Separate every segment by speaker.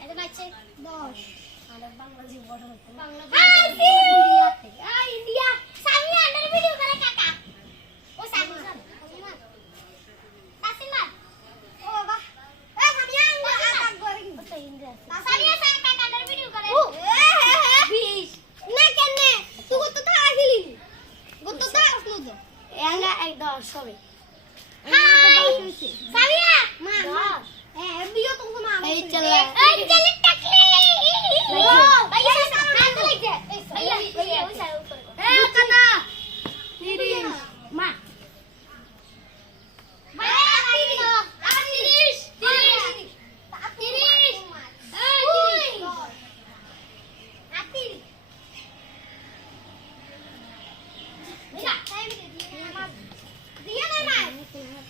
Speaker 1: এটা পাচ্ছে
Speaker 2: দশ।
Speaker 1: বাংলাদেশ বড় হতো
Speaker 2: বাংলাদেশ
Speaker 1: হ্যাঁ, ইন্ডিয়া!
Speaker 2: হাই
Speaker 1: সামিয়া
Speaker 2: মা
Speaker 1: এই চলে এই চলে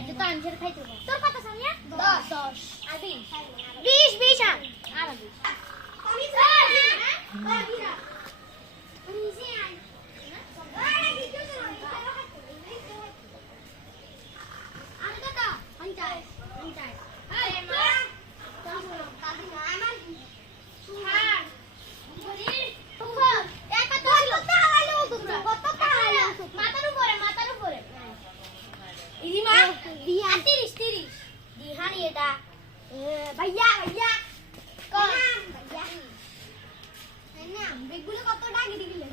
Speaker 1: আজ তো আনসার খাইতে তোর কত সামিয়া
Speaker 2: ভাইয়া ভাইয়া কম ভাইয়া না বেগুলো কত টাকা দিলে